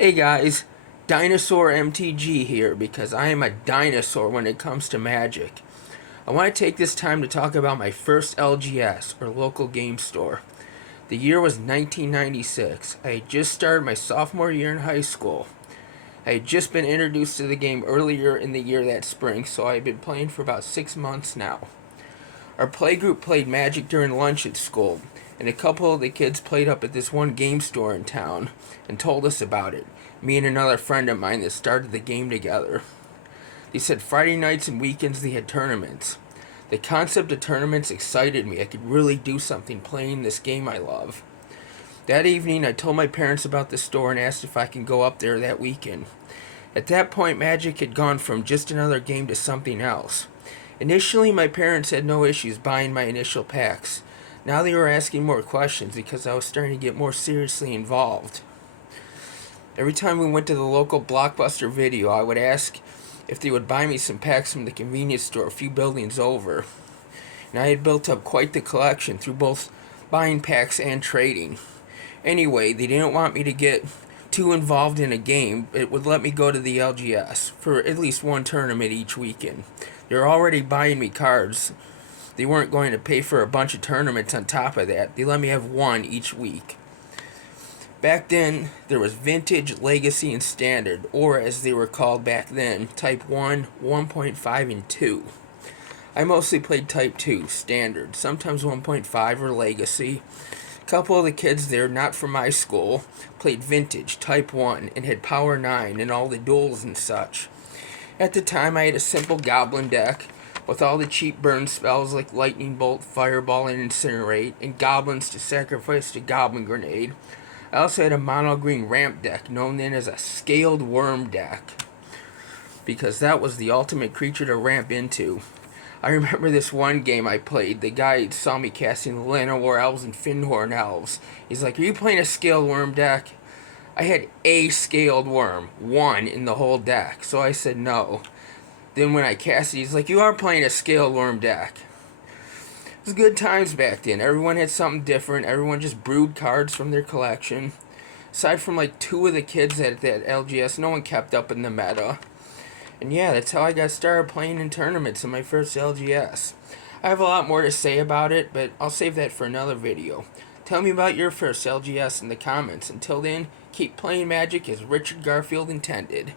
Hey guys, Dinosaur MTG here because I am a dinosaur when it comes to Magic. I want to take this time to talk about my first LGS, or local game store. The year was 1996. I had just started my sophomore year in high school. I had just been introduced to the game earlier in the year that spring, so I had been playing for about 6 months now. Our playgroup played Magic during lunch at school, and a couple of the kids played up at this one game store in town and told us about it. Me and another friend of mine that started the game together. They said Friday nights and weekends they had tournaments. The concept of tournaments excited me. I could really do something playing this game I love. That evening, I told my parents about the store and asked if I could go up there that weekend. At that point, Magic had gone from just another game to something else. Initially, my parents had no issues buying my initial packs. Now they were asking more questions because I was starting to get more seriously involved. Every time we went to the local Blockbuster Video, I would ask if they would buy me some packs from the convenience store a few buildings over. And I had built up quite the collection through both buying packs and trading. Anyway, they didn't want me to get too involved in a game, but it would let me go to the LGS for at least one tournament each weekend. They were already buying me cards. They weren't going to pay for a bunch of tournaments on top of that. They let me have one each week. Back then, there was Vintage, Legacy, and Standard, or as they were called back then, Type 1, 1.5, and 2. I mostly played Type 2, Standard, sometimes 1.5 or Legacy. A couple of the kids there, not from my school, played Vintage, Type 1, and had Power 9 and all the duels and such. At the time, I had a simple Goblin deck with all the cheap burn spells like Lightning Bolt, Fireball, and Incinerate, and Goblins to sacrifice to Goblin Grenade. I also had a mono-green ramp deck known then as a Scaled Worm deck because that was the ultimate creature to ramp into. I remember this one game I played. The guy saw me casting the Llanowar Elves and Fyndhorn Elves. He's like, "Are you playing a Scaled Worm deck?" I had a Scaled Worm, one in the whole deck, so I said no. Then when I cast it, he's like, "You are playing a Scaled Worm deck." It was good times back then. Everyone had something different. Everyone just brewed cards from their collection. Aside from like two of the kids at that LGS, no one kept up in the meta. And yeah, that's how I got started playing in tournaments in my first LGS. I have a lot more to say about it, but I'll save that for another video. Tell me about your first LGS in the comments. Until then, keep playing Magic as Richard Garfield intended.